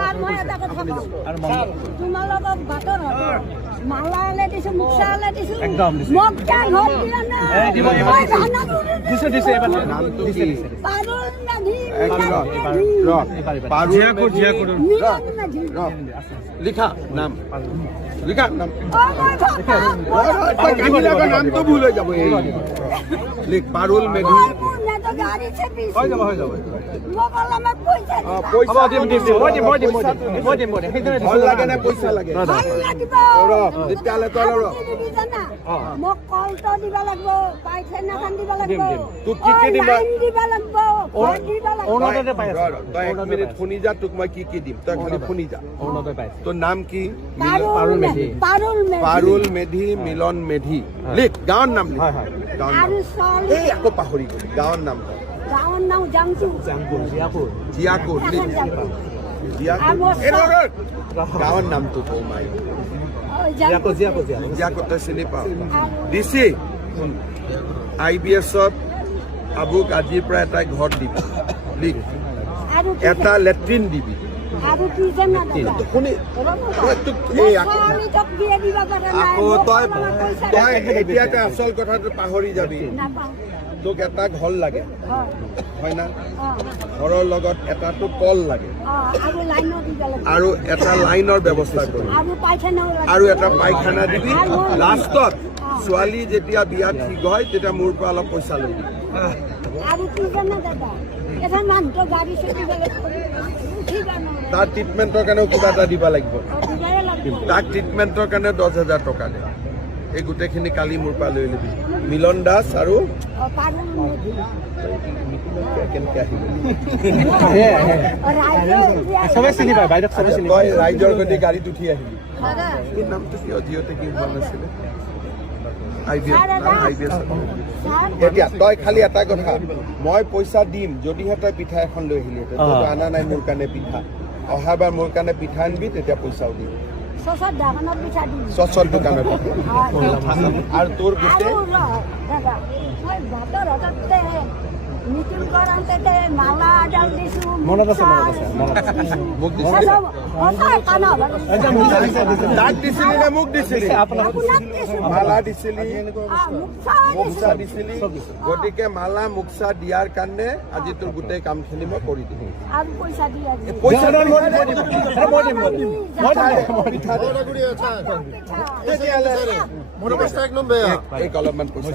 sir মই এটা কথা কওঁ তোমালোকক বাটৰ হ'ব মালা আলে দিছো মুখা আলে দিছো মোক কান হল দিয়া না দিছে এবাৰ নামটো কি পাৰুল নাধি লিখা নাম লিখা নাম নাম তো ভুল হয়ে যাবো লিখ পাৰুল মেধি হৈ যাব পইচা ভাল লাগে না পইচা লাগে তেতিয়াহ'লে তই মোক কলটো দিব লাগিব পাইখানা খান দিব লাগিব তোক কি কি দিবা দিব লাগিব অৰুণোদয় পাই আছে তই এক মিনিট শুনি যা তোক মই কি কি দিম তই খালি শুনি যা অৰুণোদয় পাই তোৰ নাম কি পাৰুল মেধি মিলন মেধি লিখ গাঁৱৰ নাম লিখ এই আকৌ পাহৰি গলি গাঁৱৰ নাম জিয়াকুৰ লিখ গাঁৱৰ নামটো কওঁ মাই জিয়াকুৰ তই চিনি পাওঁ ডিচি IBSত আবুক আজিৰ পৰা এটা ঘৰ দিবি লিখ এটা লেট্ৰিন দিবি আৰু কি জানা শুনি আকৌ তই এতিয়াকে আচল কথাটো পাহৰি যাবি তোক এটা ঘৰ লাগে হয় না ঘৰৰ লগত এটাটো কল লাগে আৰু এটা লাইনৰ ব্যৱস্থা কৰি আৰু এটা পায়খানা দিবি লাষ্টত ছোৱালী যেতিয়া বিয়া ঠিক হয় তেতিয়া মোৰ পৰা অলপ পইচা লৈ দিবি তাৰ ট্ৰিটমেণ্টৰ কাৰণেও কিবা এটা দিব লাগিব তাক ট্ৰিটমেণ্টৰ কাৰণে 10,000 টকা দে এই গোটেইখিনি কালি মোৰ পৰা লৈ ল'বি মিলন দাস আৰু তই ৰাইজৰ গতি গাড়ীত উঠি আহিবি এই নামটো কিয় জিঅ'তে কি হোৱা নাছিলে এতিয়া তই খালি এটা কথা মই পইচা দিম যদিহে তই পিঠা এখন লৈ আহিলি তই অনা নাই মোৰ কাৰণে পিঠা অহাবাৰ মোৰ কাৰণে পিঠা আনিবি তেতিয়া পইচাও দিম চচৰ দোকানত আৰু তোৰ গোটেই মনত আছে মোক দাগ দিছিলি নে মোক দিছিলি মালা দিছিলি মুক্সা দিছিলি গতিকে মালা মুক্সা দিয়াৰ কাৰণে আজি তোৰ গোটেই কামখিনি মই কৰি দিম পইচা অলপমান পইচা